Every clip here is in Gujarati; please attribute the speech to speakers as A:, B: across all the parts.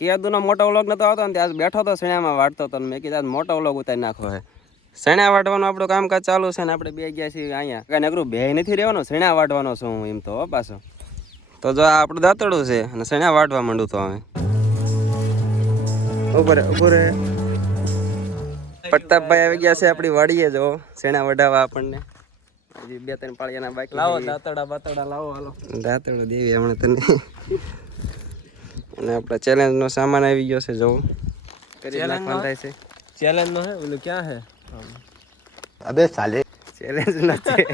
A: કેદુનો મોટો વ્લોગ નતો આવતો ને ત્યાં બેઠો તો શેણામાં વાટતો હતો મેં કીધું મોટો વ્લોગ ઉતારી નાખો હે. શેણા વાટવાનું આપણું કામકાજ ચાલુ છે ને આપણે બે ગયા છીએ અહીંયા. કાંઈ નકરું બે નથી રહેવાનું શેણા વાટવાનો છું હું એમ તો પાછો. તો જો આપણું દાંતડું છે અને શેણા વાટવા માંડું તો હવે. ઉપર ઉપર પ્રતાપભાઈ આવી ગયા છે આપણી વાડીએ જો શેણા વઢાવા આપણને.
B: હજી બે ત્રણ પાળિયાના બાકી લાવો દાંતડા બાતડા લાવો હાલો.
A: દાંતડું દેવી હમણાં તને. અને આપણા ચેલેન્જનો સામાન આવી ગયો છે જવું
B: કરી નાખવાનું થાય છે. ચેલેન્જનો હે? ઓલું ક્યાં હે?
A: અબે સાલે. ચેલેન્જ નથી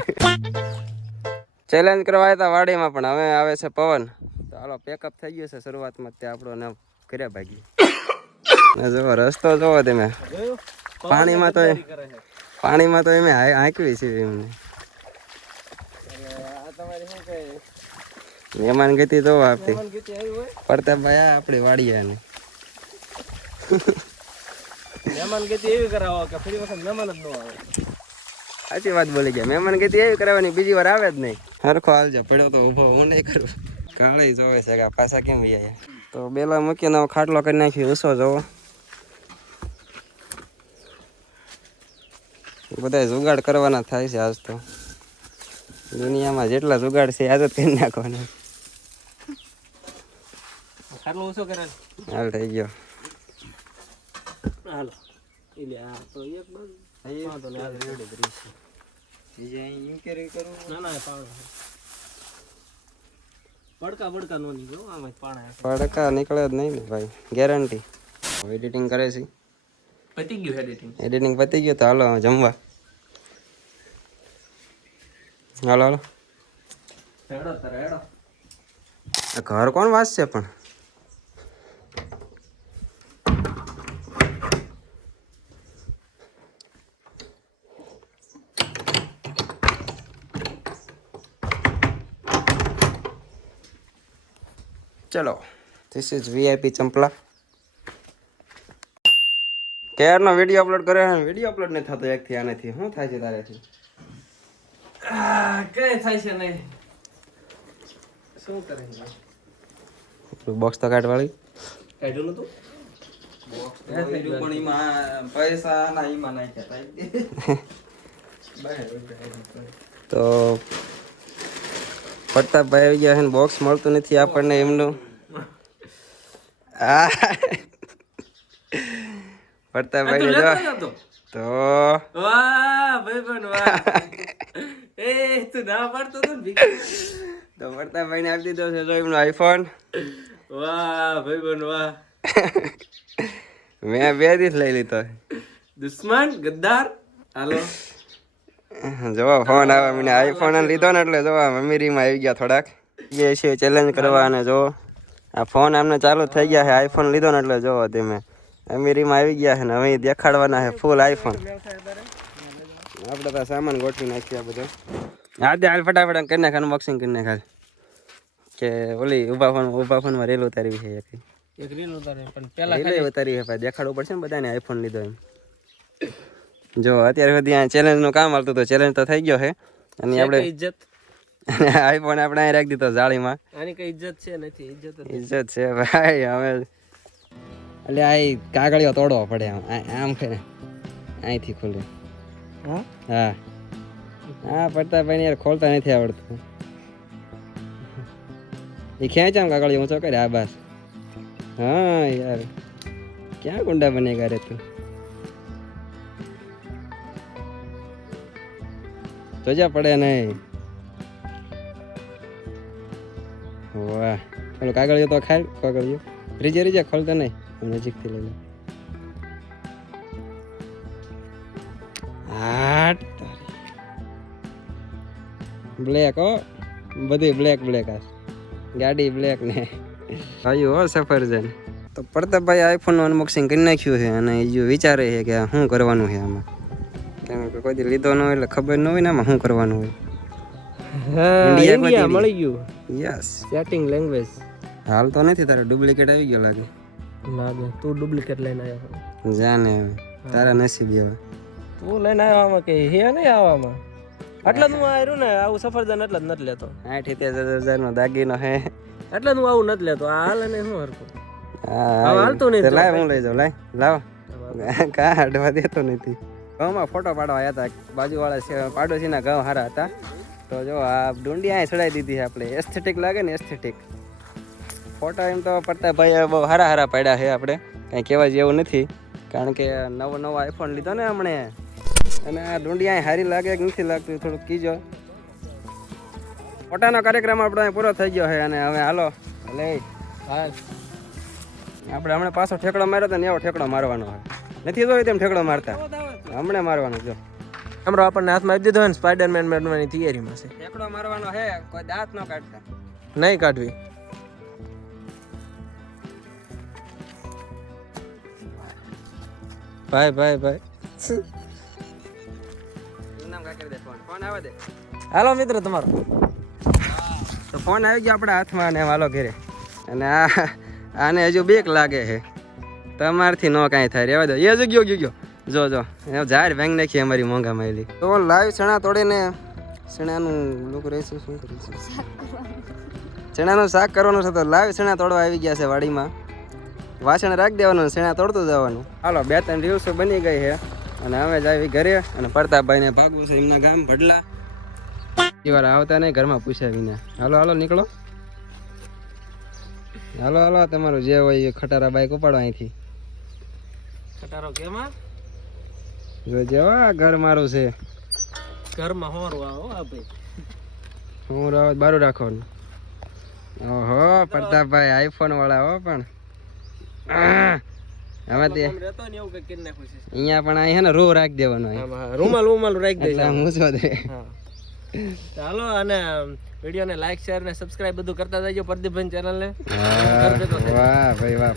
A: ચેલેન્જ કરવા હતા વાડીમાં પણ હવે આવે છે પવન. તો હાલો પેકઅપ થઈ ગયો છે શરૂઆતમાં તે આપણો ને કર્યા ભાગી. જુઓ રસ્તો જોવો તમે. પાણીમાં તો પાણીમાં તો એમ હાંકવી છે એમને. મહેમાન ગતિ તો આપતી પડતા ભાઈ આ આપણી વાડીએ ને
B: મહેમાન ગતિ એવી કરાવો કે ફરી વખત મહેમાન જ ન આવે.
A: સાચી વાત બોલી ગયા. મહેમાન ગતિ એવી કરાવવાની બીજી વાર આવે જ નહીં. સરખો હાલજો પડ્યો તો ઊભો હું નહીં કરું. કાળી જોવે છે કે પાછા કેમ વૈયા તો બેલા મૂકીને ખાટલો કરી નાખી ઉસો જોવો. બધા જુગાડ કરવાના થાય છે આજ તો. દુનિયામાં જેટલા જુગાડ છે આજ જ કરી નાખવાના. ખાટલો ઓછો કરે હાલ થઈ ગયો હાલો એટલે આ તો એક બાજુ વાંધો નહીં, આ રેડી જ
B: રહેશે. ના ના પાણો પડકા પડકા નો નીકળો આમાં જ
A: પાણા પડકા નીકળે જ નહીં ને ભાઈ ગેરંટી એડિટિંગ કરે છે
B: પતી ગયું એડિટિંગ
A: એડિટિંગ પતી ગયું તો હાલો જમવા હાલો હાલો ઘર કોણ વાંચશે પણ ચલો. ધીસ ઇઝ વીઆઈપી ચંપલા. કેરનો વીડિયો અપલોડ કરે છે વીડિયો અપલોડ નહીં થતો એકથી આનેથી. શું થાય છે તારેથી
B: કે થાય છે નહીં.
A: શું કરે બોક્સ તો કાઢવાળી? કાઢ્યું નતું?
B: પૈસા ના ઈમાં
A: તો પ્રતાપભાઈ આવી ગયા છે બોક્સ મળતું નથી આપણને એમનું. પડતા પ્રતાપભાઈ જો. તો. વાહ ભાઈ વાહ. એ તું ના પાડતો તો. તો પ્રતાપભાઈ ને આપી દીધો છે જો એમનો આઈફોન
B: વાહ ભાઈ વાહ.
A: મેં બે દિવસ લઈ લીધો.
B: દુશ્મન ગદ્દાર. હાલો.
A: જોવા ફોન આવે મને. આઈફોન લીધો ને એટલે જોવા મેમરીમાં આવી ગયા થોડાક. એ છે ચેલેન્જ કરવા અને જો આ ફોન આમને ચાલુ થઈ ગયા છે આઈફોન લીધો ને એટલે જોવો તમે અમીરીમાં આવી ગયા છે ને હવે દેખાડવાના છે ફૂલ આઈફોન આપણે તો સામાન ગોઠવી નાખ્યા બધો. તે હાલ ફટાફટ કરી નાખે અનબોક્સિંગ કરી નાખે કે ઓલી ઊભા ફોન ઊભા ફોનમાં રેલ ઉતારી છે એક. એક રીલ ઉતારે પણ પેલા રેલ ઉતારી છે દેખાડવું પડશે ને બધાને આઈફોન લીધો એમ. જો અત્યાર સુધી આ ચેલેન્જનું કામ હાલતું તો ચેલેન્જ તો થઈ ગયો છે. અને આપણે ઇજ્જત? આઈફોન આપણે અહીં રાખી દીધો જાળીમાં.
B: આની કઈ ઇજ્જત છે? નથી ઇજ્જત
A: ઇજ્જત છે ભાઈ હવે. એટલે આ કાગળિયો તોડવો પડે આમ. આમ કે અહીંથી ખોલે. હા? હા. હા પડતા ભાઈ યાર ખોલતા નથી આવડતું. એ ખેંચ આમ કાગળિયો? ઊંચો કરે આ બસ હા યાર. ક્યાં ગુંડા બનેગા રે તું? જોજા પડે નહીં. વાહ. ચાલો કાગળિયો તો ખાય કાગળિયો. રીજે રીજે ખોલતા નહીં. નજીકથી લઈ હાટ બ્લેક હો. બધી બ્લેક બ્લેક આ. ગાડી બ્લેક ને. ભાઈ હો સફરજન. તો પ્રતાપભાઈ આઈફોનનું અનબોક્સિંગ કરી નાખ્યું છે અને એ વિચારે છે કે શું કરવાનું છે આમાં. કેમ કે કોઈ લીધો ન હોય એટલે ખબર ન હોય ને આમાં શું કરવાનું હોય.
B: ઇન્ડિયા મળી ગયું. યસ સેટિંગ લેંગ્વેજ
A: હાલ તો નથી તારે ડુપ્લિકેટ આવી ગયો લાગે.
B: લાગે તું ડુપ્લિકેટ લઈને આવ્યો
A: જાને હવે. તારા નસીબ હવે.
B: તું લઈને આવ્યો આમાં કે હે નહીં આવવામાં એટલે હું આવ્યું ને આવું સફરજન એટલે જ નથી લેતો.
A: આઠ સિત્તેર હજાર નો દાગીનો હે.
B: એટલે હું આવું નથી લેતો. આ હાલે ને શું હરખું?
A: હા હાલતું નહીં લાવ હું લઈ જાઉં. લાવ. લાવ કા હડવા દેતો નથી. ઘઉંમાં ફોટો પાડવા આવ્યા હતા બાજુવાળા પાડોશીના ઘઉં સારા હતા. તો જો, આ ડુંડી અહીં ચડાવી દીધી આપણે. એસ્થેટિક લાગે ને એસ્થેટિક ફોટો એમ તો પડતા ભાઈ બહુ હારા હારા પાડ્યા છે આપણે. કંઈ કહેવા જેવું નથી. કારણ કે નવો નવો આઈફોન લીધો ને હમણે. અને આ ડુંડી અહીં સારી લાગે કે નથી લાગતું, થોડુંક કીજો. ફોટાનો કાર્યક્રમ આપણો પૂરો થઈ ગયો છે. અને હવે હાલો લે હાલ. આપણે હમણાં પાછો ઠેકડો માર્યો હતો ને એવો ઠેકડો મારવાનો હોય નથી જોયું તેમ ઠેકડો મારતા. હમણાં મારવાનો જો. હમરો આપણને હાથમાં આપી દીધો ને સ્પાઈડરમેન મેળવવાની તૈયારીમાં છે.
B: એકડો મારવાનો હે કોઈ દાંત ન કાઢતા.
A: નહીં કાઢવી. ભાઈ ભાઈ ભાઈ. હાલો મિત્ર તમારો. તો ફોન આવી ગયો આપણા હાથમાં અને હાલો ઘરે. અને આ આને હજુ બેક લાગે છે. તમારથી ન કાંઈ થાય. રેવા દો. એ હજુ ગયો ગયો ગયો. જો જો. એ ઝાડ ભાંગ નાખી અમારી મોંઘા માયલી. તો લાઈવ ચણા તોડીને ચણાનું લોકો રહેશે, શું કરીશું? ચણાનું શાક કરવાનું છે તો લાઈવ ચણા તોડવા આવી ગયા છે વાડીમાં. વાસણ રાખી દેવાનું, ચણા તોડતું જવાનું. હાલો, બે ત્રણ દિવસો બની ગઈ છે અને અમે જ આવી ઘરે અને પ્રતાપભાઈને ભાગવું છે એમના ગામ ભડલા. વાર આવતા નહીં, ઘરમાં પૂછ્યા વિના. હાલો હાલો, નીકળો. હાલો હાલો, તમારું જે હોય એ ખટારા બાઈક ઉપાડો અહીંથી.
B: ખટારો કેમાં
A: જો જેવા ઘર મારું છે.
B: ઘરમાં હોરું આવો આ ભાઈ.
A: હું રહો બારું રાખવાનું. ઓહો પ્રતાપભાઈ આઈફોન વાળા હો પણ! હવે તે અહીંયા પણ અહીં ને રો રાખી દેવાનો
B: રૂમાલ રૂમાલ રાખી દઈશ આમ ઊંચો દે? ચાલો અને વિડીયોને લાઈક શેર ને સબસ્ક્રાઇબ બધું કરતા જજો પ્રદીપભાઈ ચેનલને ને.
A: વાહ ભાઈ વાહ.